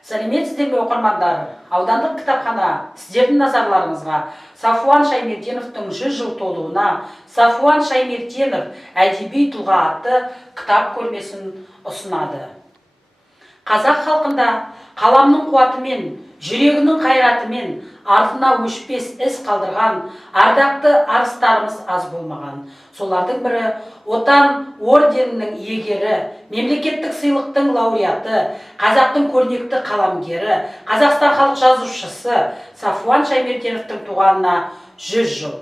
Сәлеметсіздер ме оқырмандар? Аудандық кітапхана сіздердің назарларыңызға Сафуан Шаймерденовтың 100 жыл толуына Сафуан Шаймерденов әдеби тұлға атты кітап көрмесін ұсынады. Қазақ халқында қаламның қуатымен, жүрегінің қайратымен артына өшпес із қалдырған ардақты арыстарымыз аз болмаған. Солардың бірі Отан орденінің иегері, мемлекеттік сыйлықтың лауреаты, қазақтың көрнекті қаламгері, Қазақстан халық жазушысы Сафуан Шаймерденовтың туғанына 100 жыл.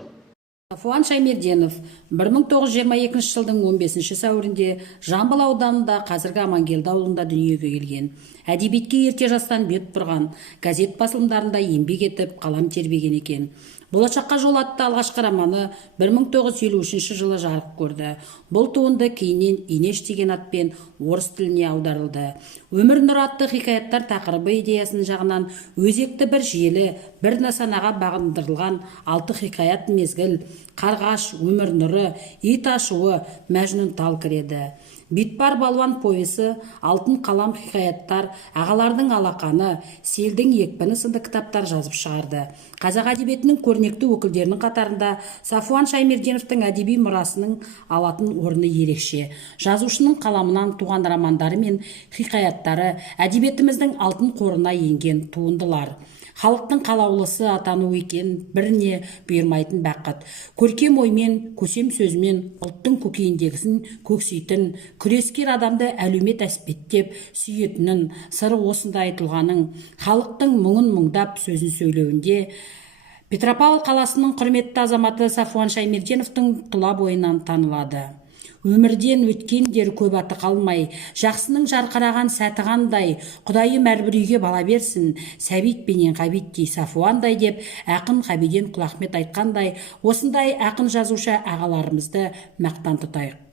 Сафуан Шаймерденов 1922 жылдың 15 сәуірінде Жамбыл ауданында қазіргі Амангелді ауылында дүниеге келген. Әдебиетке ерте жастан бет бұрған, газет басылымдарында еңбек етіп, қалам тербеген екен. Болашаққа жол атты алғашқы романы 1953 жылы жарық көрді. Бұл туынды кейіннен Инеш деген атпен орыс тіліне аударылды. Өмір нұры атты хикаяттар тақырыбы идеясының жағынан өзекті бір желі, бір нысанаға бағындырылған 6 хикаят мезгіл, Қарғаш, өмір нұры, ит ашуы, Мәжнүн тал кіреді. Битбар балуан повесі, алтын қалам хикаяттар, ағалардың алақаны, селдің екпіні сынды кітаптар жазып шығарды. Қазақ әдебиетінің көрнекті өкілдерінің қатарында Сафуан Шаймерденовтың әдеби мұрасының алатын орны ерекше. Жазушының қаламынан туған романдары мен хикаяттары әдебиетіміздің алтын қорына енген туындылар. Халықтың қалаулысы атану екен біріне бұйырмайтын бақыт. Көркем оймен, көсем сөзмен ұлттың көкейіндегісін көксейтін, күрескер адамды әлеумет әспеттеп сүйетінін, сыры осында айтылғаның, халықтың мұңын мұңдап сөзін сөйлеуінде Петропавл қаласының құрметті азаматы Сафуан Шаймерденовтың тұла бойынан танылады. Өмірден өткендер көп аты қалмай, жақсының жарқыраған сәті қандай, Құдайым әрбір үйге бала берсін, Сәбит пенен Ғабиттей Сафуандай деп ақын Ғабиден Құлахмет айтқандай, осындай ақын жазушы ағаларымызды мақтан тұтайық.